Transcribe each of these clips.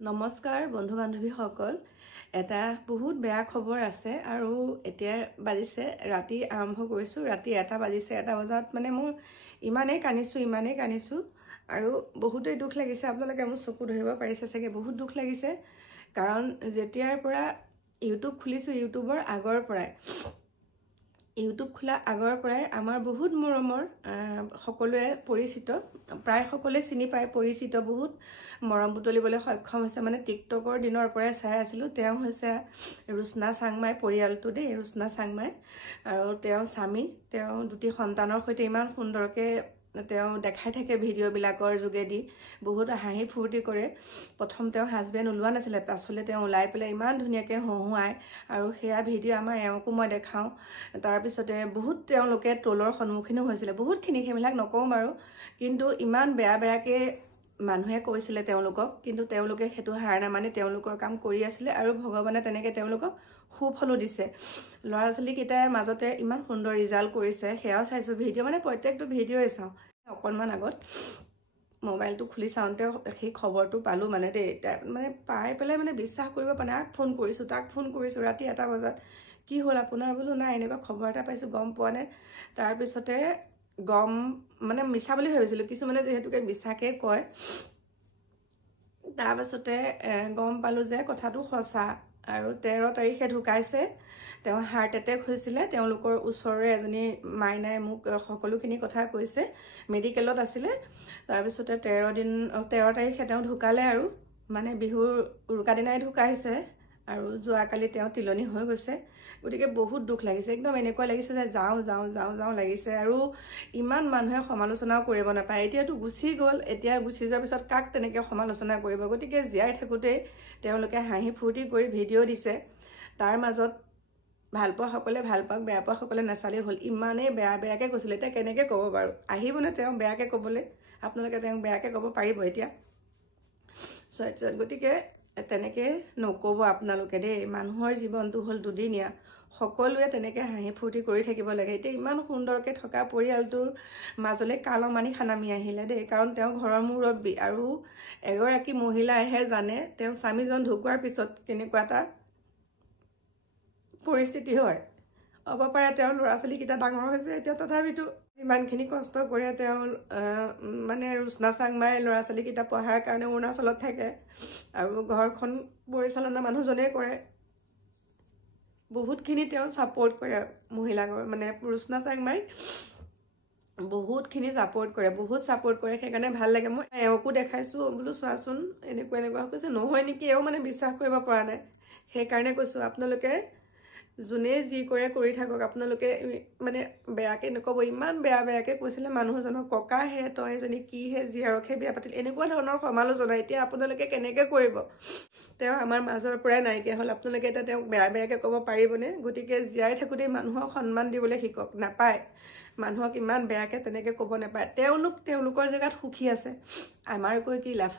নমস্কাৰ বন্ধু বান্ধৱীসকল এটা বহুত বেয়া খবৰ আছে আৰু এতিয়া বাজিছে ৰাতি আৰম্ভ কৰিছো ৰাতি 1টা বাজিছে 1টা বজাত মানে মোৰ ইমানেই কানিছো আৰু বহুতেই দুখ লাগিছে আপোনালোকে মোৰ চকু ধৰিব পাৰিছে চাগে বহুত দুখ লাগিছে কাৰণ যেতিয়াৰ পৰা ইউটিউব খুলিছো ইউটিউবৰ আগৰ পৰাই ইউটিউব খোলা আগৰ পৰাই আমাৰ বহুত মৰমৰ সকলোৱে পৰিচিত প্ৰায় সকলোৱে চিনি পায় পৰিচিত বহুত মৰম বুটলিবলৈ সক্ষম হৈছে মানে টিকটকৰ দিনৰ পৰাই চাই আছিলো তেওঁ হৈছে ৰুচনা চাংমাই পৰিয়ালটো দেই ৰুচনা চাংমাই আৰু তেওঁ স্বামী তেওঁ দুটি সন্তানৰ সৈতে ইমান সুন্দৰকে তেওঁ দেখাই থাকে ভিডিঅ' বিলাকৰ যোগেদি বহুত হাঁহি ফূৰ্তি কৰে প্ৰথম তেওঁ হাজবেণ্ড ওলোৱা নাছিলে পাছলে তেওঁ ওলাই পেলাই ইমান ধুনীয়াকে হহুৱাই আৰু হেয়া ভিডিঅ' আমাৰ এওঁকো মই দেখাও তাৰ পিছতে বহুত তেওঁলোকে ট্ৰলৰ সন্মুখীনো হৈছিলে বহুতখিনি সেইবিলাক নকওঁ বাৰু কিন্তু ইমান বেয়াকে মানুহে কৈছিলে তেওঁলোকক কিন্তু তেওঁলোকে হেতু হাৰ নামানি তেওঁলোকৰ কাম কৰি আছিলে আৰু ভগৱানে তেনেকে তেওঁলোকক সুফলো দিছে ল'ৰা ছোৱালী কেইটাৰ মাজতে ইমান সুন্দৰ ৰিজাল্ট কৰিছে হেয়াও চাইছো ভিডিঅ' মানে প্ৰত্যেকটো ভিডিঅ'ই চাওঁ অকণমান আগত মোবাইলটো খুলি চাওঁতে সেই খবৰটো পালো মানে দেই মানে পাই পেলাই মানে বিশ্বাস কৰিব পৰা নাই তাক ফোন কৰিছো ৰাতি 1টা বজাত কি হ'ল আপোনাৰ বোলো নাই এনেকুৱা খবৰ এটা পাইছো গম পোৱা নাই তাৰ পিছতে গম মানে মিছা বুলি ভাবিছিলো কিছুমানে যেহেতুকে মিছাকে কয় তাৰ পিছতে গম পালো যে কথাটো সঁচা আৰু 13 তাৰিখে ঢুকাইছে তেওঁ হাৰ্ট এটেক হৈছিলে তেওঁলোকৰ ওচৰৰে এজনী মাইনাই মোক সকলোখিনি কথা কৈছে মেডিকেলত আছিলে তাৰ পিছতে 13 তাৰিখে তেওঁ ঢুকালে আৰু মানে বিহুৰ উৰুকা দিনাই ঢুকাইছে আৰু যোৱাকালি তেওঁ তিলনি হৈ গৈছে গতিকে বহুত দুখ লাগিছে একদম এনেকুৱা লাগিছে যে যাও লাগিছে আৰু ইমান মানুহে সমালোচনাও কৰিব নাপায় এতিয়াতো গুচি গ'ল এতিয়া গুচি যোৱাৰ পিছত কাক তেনেকে সমালোচনা কৰিব গতিকে জীয়াই থাকোতে তেওঁলোকে হাঁহি ফূৰ্তি কৰি ভিডিঅ' দিছে তাৰ মাজত ভাল পোৱা সকলে ভাল পাক বেয়া পোৱা সকলে নাচালে হ'ল ইমানেই বেয়াকে কৈছিলে এতিয়া কেনেকে ক'ব বাৰু আহিবনে তেওঁ বেয়াকে ক'বলৈ আপোনালোকে তেওঁ বেয়াকে ক'ব পাৰিব এতিয়া গতিকে তেনেকে নকব আপোনালোকে দেই মানুহৰ জীৱনটো হ'ল দুদিনীয়া সকলোৱে তেনেকে হাঁহি ফূৰ্তি কৰি থাকিব লাগে এতিয়া ইমান সুন্দৰকে থকা পৰিয়ালটোৰ মাজলে কালমানি খানামি আহিলে দেই কাৰণ তেওঁ ঘৰৰ মুৰব্বী আৰু এগৰাকী মহিলাইহে জানে তেওঁ স্বামীজন ঢুকোৱাৰ পিছত কেনেকুৱা এটা পৰিস্থিতি হয় হ'ব পাৰে তেওঁ ল'ৰা ছোৱালী কেইটা ডাঙৰ হৈছে এতিয়া তথাপিতো ইমানখিনি কষ্ট কৰে তেওঁ মানে ৰুচনা চাংমাই ল'ৰা ছোৱালী কেইটা পঢ়াৰ কাৰণে অৰুণাচলত থাকে আৰু ঘৰখন পৰিচালনা মানুহজনে কৰে বহুতখিনি তেওঁ সাপোৰ্ট কৰে মহিলাগৰ মানে ৰুচনা চাংমাই বহুতখিনি সাপোৰ্ট কৰে সেইকাৰণে ভাল লাগে মই এওঁকো দেখাইছো বোলো চোৱাচোন এনেকুৱা কৈছে নহয় নেকি এও মানে বিশ্বাস কৰিব পৰা নাই সেইকাৰণে কৈছো আপোনালোকে যোনে যি কৰে কৰি থাকক আপোনালোকে মানে বেয়াকে নকব ইমান বেয়াকে কৈছিলে মানুহজনক ককা হে তই এজনী কি হে জীয়াৰকহে বিয়া পাতিল এনেকুৱা ধৰণৰ সমালোচনা এতিয়া আপোনালোকে কেনেকে কৰিব তেওঁ আমাৰ মাজৰ পৰাই নাইকিয়া হ'ল আপোনালোকে এটা তেওঁক বেয়াকে ক'ব পাৰিবনে গতিকে জীয়াই থাকোতে মানুহক সন্মান দিবলৈ শিকক নাপায় মানুহক ইমান বেয়াকে তেনেকে ক'ব নাপায় তেওঁলোকৰ জেগাত সুখী আছে আমাৰ কৈ কি লাভ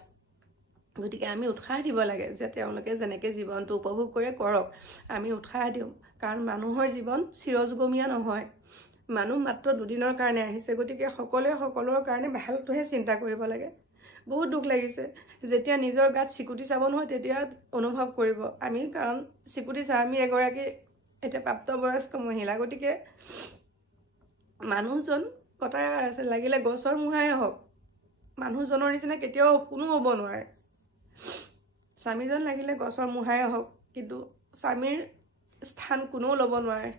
গতিকে আমি উৎসাহ দিব লাগে যে তেওঁলোকে যেনেকে জীৱনটো উপভোগ কৰে কৰক আমি উৎসাহ দিওঁ কাৰণ মানুহৰ জীৱন চিৰযুগমীয়া নহয় মানুহ মাত্ৰ দুদিনৰ কাৰণে আহিছে গতিকে সকলোৰ কাৰণে ভালটোহে চিন্তা কৰিব লাগে বহুত দুখ লাগিছে যেতিয়া নিজৰ গাত চিকুটি চাব নহয় তেতিয়া অনুভৱ কৰিব আমি কাৰণ চিকুটি চা আমি এগৰাকী এটা প্ৰাপ্তবয়স্ক মহিলা গতিকে মানুহজন কথা আছে লাগিলে গছৰ মুহাই হওক মানুহজনৰ নিচিনা কেতিয়াও কোনো হ'ব নোৱাৰে স্বামীজন লাগিলে গছৰ মুহাই হওক কিন্তু স্বামীৰ স্থান কোনেও ল'ব নোৱাৰে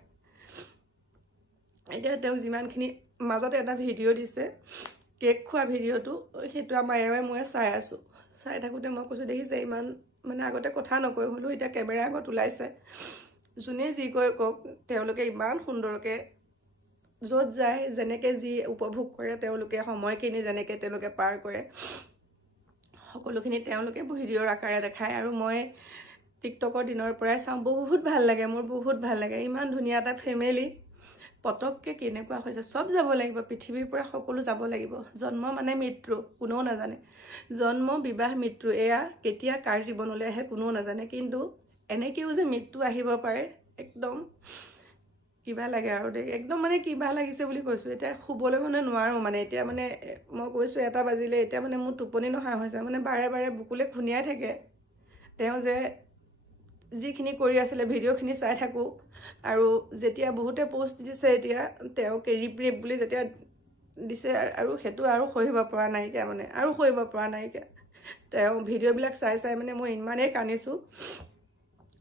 এতিয়া তেওঁ যিমানখিনি মাজতে এটা ভিডিঅ' দিছে কেক খোৱা ভিডিঅ'টো সেইটো আমাৰ মই চাই থাকোঁতে মই কৈছোঁ দেখিছে ইমান মানে আগতে কথা নকৈ হ'লেও এতিয়া কেমেৰা আগত ওলাইছে যোনে যি কয় কওক তেওঁলোকে ইমান সুন্দৰকে য'ত যায় যেনেকে যি উপভোগ কৰে তেওঁলোকে সময়খিনি যেনেকে তেওঁলোকে পাৰ কৰে সকলোখিনি তেওঁলোকে ভিডিঅ'ৰ আকাৰে দেখায় আৰু মই টিকটকৰ দিনৰ পৰাই চাওঁ বহুত ভাল লাগে মোৰ বহুত ভাল লাগে ইমান ধুনীয়া এটা ফেমিলি পটককে কেনেকুৱা হৈছে সব যাব লাগিব পৃথিৱীৰ পৰা সকলো যাব লাগিব জন্ম মানে মৃত্যু কোনেও নাজানে জন্ম বিবাহ মৃত্যু এয়া কেতিয়া কাৰ জীৱনলৈ আহে কোনেও নাজানে কিন্তু এনেকেও যে মৃত্যু আহিব পাৰে একদম কিবা লাগে আৰু একদম মানে কিবা লাগিছে বুলি কৈছো এতিয়া শুবলৈ মানে নোৱাৰো মানে এতিয়া মানে মই কৈছো 1টা বাজিলে এতিয়া মানে মোৰ টোপনি নহা হৈছে মানে বাৰে বুকুলে খুনিয়াই থাকে তেওঁ যে যিখিনি কৰি আছিলে ভিডিঅ'খিনি চাই থাকোঁ আৰু যেতিয়া বহুতে পোষ্ট দিছে এতিয়া তেওঁ ৰিপ বুলি যেতিয়া দিছে আৰু সেইটো আৰু সহিব পৰা নাইকিয়া মানে আৰু সহিব পৰা নাইকিয়া তেওঁ ভিডিঅ'বিলাক চাই চাই মানে মই ইমানেই কান্দিছোঁ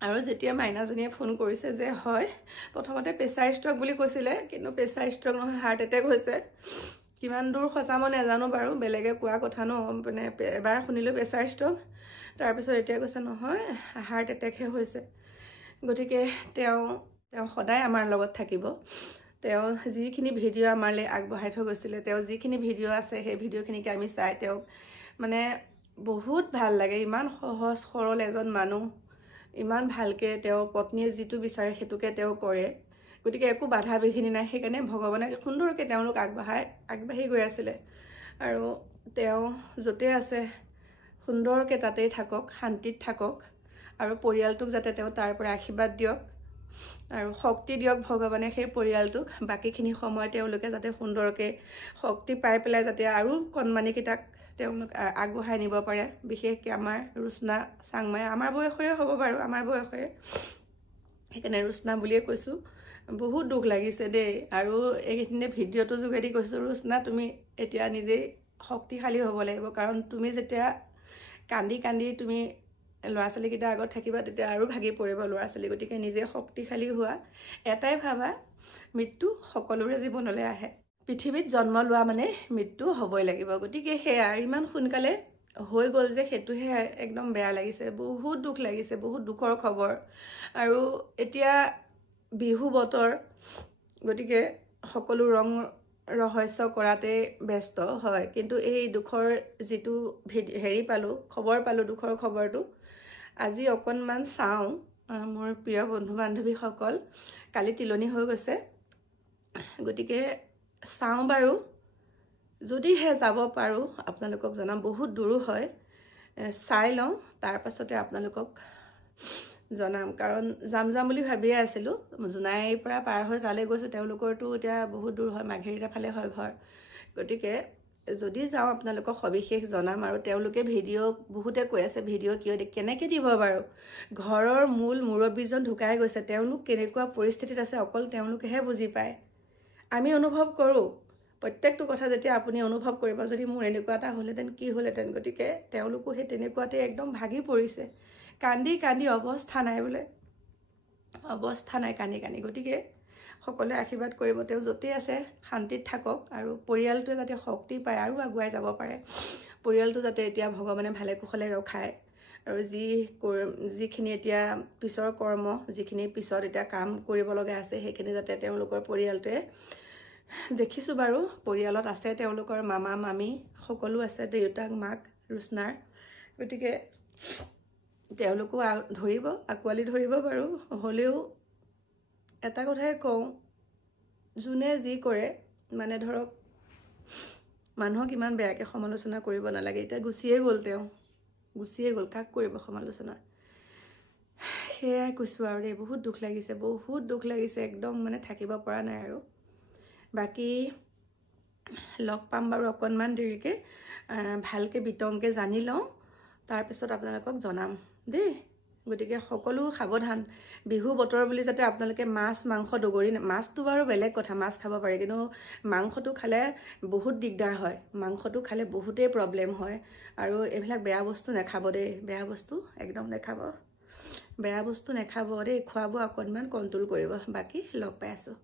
আৰু যেতিয়া মাইনাজনীয়ে ফোন কৰিছে যে হয় প্ৰথমতে প্ৰেছাৰ ষ্ট্ৰক বুলি কৈছিলে কিন্তু প্ৰেছাৰ ষ্ট্ৰক নহয় হাৰ্ট এটেক হৈছে কিমান দূৰ সঁচা মই নাজানো বাৰু বেলেগে কোৱা কথা ন মানে এবাৰ শুনিলোঁ প্ৰেছাৰ ষ্ট্ৰক তাৰপিছত এতিয়া কৈছে নহয় হাৰ্ট এটেকহে হৈছে গতিকে তেওঁ সদায় আমাৰ লগত থাকিব তেওঁ যিখিনি ভিডিঅ' আমালৈ আগবঢ়াই থৈ গৈছিলে তেওঁ যিখিনি ভিডিঅ' আছে সেই ভিডিঅ'খিনিকে আমি চাই তেওঁক মানে বহুত ভাল লাগে ইমান সহজ সৰল এজন মানুহ ইমান ভালকৈ তেওঁ পত্নীয়ে যিটো বিচাৰে সেইটোকে তেওঁ কৰে গতিকে একো বাধা বিঘিনি নাই সেইকাৰণে ভগৱানে সুন্দৰকৈ তেওঁলোক আগবাঢ়ি গৈ আছিলে আৰু তেওঁ য'তে আছে সুন্দৰকৈ তাতেই থাকক শান্তিত থাকক আৰু পৰিয়ালটোক যাতে তেওঁ তাৰ পৰা আশীৰ্বাদ দিয়ক আৰু শক্তি দিয়ক ভগৱানে সেই পৰিয়ালটোক বাকীখিনি সময় তেওঁলোকে যাতে সুন্দৰকৈ শক্তি পাই পেলাই যাতে আৰু কণমানিকেইটাক তেওঁলোক আগবঢ়াই নিব পাৰে বিশেষকৈ আমাৰ ৰুচনা চাংমাই আমাৰ বয়সৰে হ'ব বাৰু আমাৰ বয়সৰে সেইকাৰণে ৰুচনা বুলিয়ে কৈছোঁ বহুত দুখ লাগিছে দেই আৰু এইখিনিতে ভিডিঅ'টো যোগেদি কৈছোঁ ৰুচনা তুমি এতিয়া নিজেই শক্তিশালী হ'ব লাগিব কাৰণ তুমি যেতিয়া কান্দি কান্দি তুমি ল'ৰা ছোৱালীকেইটা আগত থাকিবা তেতিয়া আৰু ভাগি পৰিব ল'ৰা ছোৱালী গতিকে নিজে শক্তিশালী হোৱা এটাই ভাবা মৃত্যু সকলোৰে জীৱনলৈ আহে পৃথিৱীত জন্ম লোৱা মানে মৃত্যু হ'বই লাগিব গতিকে সেয়া ইমান সোনকালে হৈ গ'ল যে সেইটোহে একদম বেয়া লাগিছে বহুত দুখ লাগিছে বহুত দুখৰ খবৰ আৰু এতিয়া বিহু বতৰ গতিকে সকলো ৰং ৰহস্য কৰাতে ব্যস্ত হয় কিন্তু এই দুখৰ যিটো খবৰ পালোঁ দুখৰ খবৰটো আজি অকণমান চাওঁ মোৰ প্ৰিয় বন্ধু বান্ধৱীসকল কালি তিলনি হৈ গৈছে গতিকে চাওঁ বাৰু যদিহে যাব পাৰোঁ আপোনালোকক জনাম বহুত দূৰো হয় চাই লওঁ তাৰ পাছতে আপোনালোকক জনাম কাৰণ যাম বুলি ভাবিয়ে আছিলোঁ জোনাইৰ পৰা পাৰ হৈ তালৈ গৈছোঁ তেওঁলোকৰতো এতিয়া বহুত দূৰ হয় মাঘেৰিটা ফালে হয় ঘৰ গতিকে যদি যাওঁ আপোনালোকক সবিশেষ জনাম আৰু তেওঁলোকে ভিডিঅ' বহুতে কৈ আছে ভিডিঅ' কেনেকৈ দিব বাৰু ঘৰৰ মূল মুৰব্বীজন ঢুকাই গৈছে তেওঁলোক কেনেকুৱা পৰিস্থিতিত আছে অকল তেওঁলোকেহে বুজি পায় আমি অনুভৱ কৰোঁ প্ৰত্যেকটো কথা যেতিয়া আপুনি অনুভৱ কৰিব যদি মোৰ এনেকুৱা এটা হ'লহেঁতেন কি হ'লহেঁতেন গতিকে তেওঁলোকো সেই তেনেকুৱাতে একদম ভাগি পৰিছে কান্দি কান্দি অৱস্থা নাই বোলে অৱস্থা নাই কান্দি কান্দি গতিকে সকলোৱে আশীৰ্বাদ কৰিব তেওঁ য'তেই আছে শান্তিত থাকক আৰু পৰিয়ালটোৱে যাতে শক্তি পায় আৰু আগুৱাই যাব পাৰে পৰিয়ালটো যাতে এতিয়া ভগৱানে ভালে কুশলে ৰখায় আৰু যিখিনি এতিয়া পিছৰ কৰ্ম যিখিনি পিছত এতিয়া কাম কৰিব লগা আছে সেইখিনি যাতে তেওঁলোকৰ পৰিয়ালটোৱে দেখিছোঁ বাৰু পৰিয়ালত আছে তেওঁলোকৰ মামা মামী সকলো আছে দেউতাক মাক ৰুচনাৰ গতিকে তেওঁলোকো আঁকোৱালি ধৰিব বাৰু হ'লেও এটা কথাই কওঁ যোনে যি কৰে মানে ধৰক মানুহক ইমান বেয়াকৈ সমালোচনা কৰিব নালাগে এতিয়া গুচিয়ে গ'ল কাক কৰিব সমালোচনা সেয়াই কৈছোঁ আৰু দেই বহুত দুখ লাগিছে একদম মানে থাকিব পৰা নাই আৰু বাকী লগ পাম বাৰু অকণমান দেৰিকৈ ভালকৈ বিতংকৈ জানি লওঁ তাৰপিছত আপোনালোকক জনাম দেই গতিকে সকলো সাৱধান বিহু বতৰ বুলি যাতে আপোনালোকে মাছ মাংস ডগৰি মাছটো বাৰু বেলেগ কথা মাছ খাব পাৰে কিন্তু মাংসটো খালে বহুত দিগদাৰ হয় মাংসটো খালে বহুতেই প্ৰব্লেম হয় আৰু এইবিলাক বেয়া বস্তু নাখাব দেই বেয়া বস্তু একদম নাখাব দেই খোৱা বোৱা অকণমান কণ্ট্ৰল কৰিব বাকী লগ পাই আছোঁ